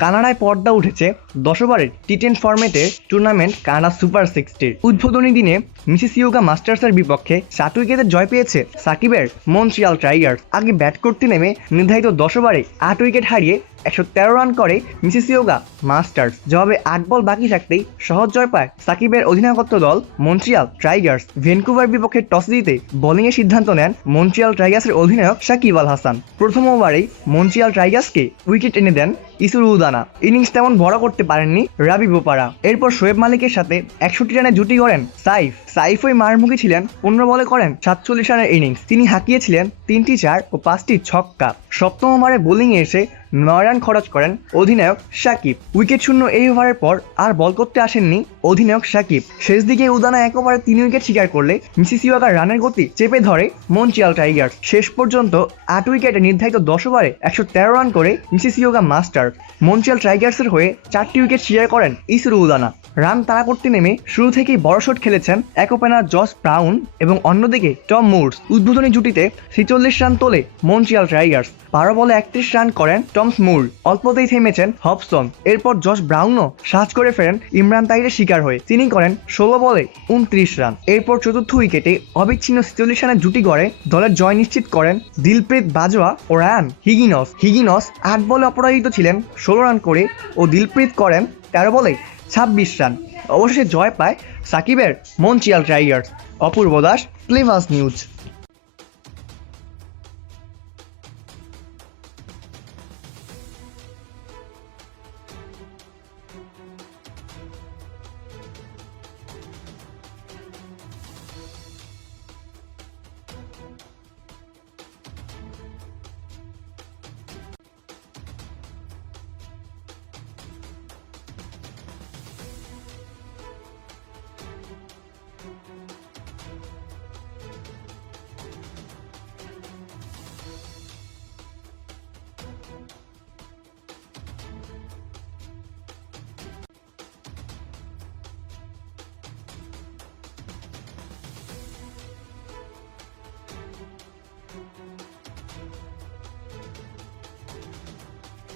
কানাডায় পর্দা উঠেছে 10 ওভারের টি10 ফরম্যাটের টুর্নামেন্ট কানাডা সুপার 60-র উদ্বোধনী দিনে মিসিসিওগা মাস্টার্সের বিপক্ষে 7 উইকেটে জয় পেয়েছে সাকিবের মন্ট্রিয়াল টাইগার্স। আগে ব্যাট করতে নেমে নির্ধারিত 10 ওভারে 8 উইকেট হারিয়ে 113 রান করে মিসিসিওগা মাস্টার্স। জবাবে 8 বল বাকি থাকতেই সহজ জয় পায় সাকিবের অধিনায়কত্ব দল মন্ট্রিয়াল টাইগার্স। ভ্যানকুভার বিপক্ষে টস জিতে বোলিংয়ের সিদ্ধান্ত নেন মন্ট্রিয়াল টাইগার্সের অধিনায়ক সাকিব আল হাসান। প্রথম ওভারেই মন্ট্রিয়াল টাইগার্সকে উইকেট এনে দেন ইসুরু উদানা। ইনিংস তেমন বড় করতে পারেননি রাবি বোপারা। এরপর শোয়েব মালিকের সাথে 61 রানে জুটি গড়েন সাইফ ওই মারমুখী ছিলেন, 15 বলে করেন 47 রানের ইনিংস। তিনি হাঁকিয়েছিলেন 3টি 4 ও 5টি ছক্কা। সপ্তম ওভারে বোলিংয়ে এসে 9 রান খরচ করেন অধিনায়ক সাকিব। উইকেট শূন্য এই ওভারের পর আর বল করতে আসেননি অধিনায়ক সাকিব। শেষ দিকে উদানা 1 ওভারে 3 উইকেট শিকার করলে মিসিসিওগার রানের গতি চেপে ধরে মন্ট্রিয়াল টাইগার্স। শেষ পর্যন্ত 8 উইকেটে নির্ধারিত 10 ওভারে 113 রান করে মিসিসিওগা মাস্টার্স। মন্ট্রিয়াল টাইগার্সের হয়ে 4টি উইকেট শিকার করেন ইসুরু উদানা। রান তাড়া করতে নেমে শুরু থেকেই বড় শট খেলেছেন এক ওপেনার জস ব্রাউন এবং অন্যদিকে টম মুরস। উদ্বোধনী জুটিতে 46 রান তোলে মন্ট্রিয়াল টাইগার্স। 12 বলে 31 রান করেন টম মুর। অল্পতেই থেমেছেন হবসন। এরপর জস ব্রাউনও সাজ করে ফেরেন ইমরান তাহিরের শিকার হয়ে। তিনি করেন 16 বলে 29 রান। এরপর চতুর্থ উইকেটে অবিচ্ছিন্ন 46 রানের জুটি গড়ে দলের জয় নিশ্চিত করেন দিলপ্রীত বাজওয়া ও রায়ান হিগিনস 8 বলে অপরাজিত ছিলেন 16 রান করে ও দিলপ্রীত করেন 13 বলে 26 রান। অবশেষে জয় পায় সাকিবের মন্ট্রিয়াল টাইগার্স। অপূর্ব দাস, ক্লেভাস নিউজ।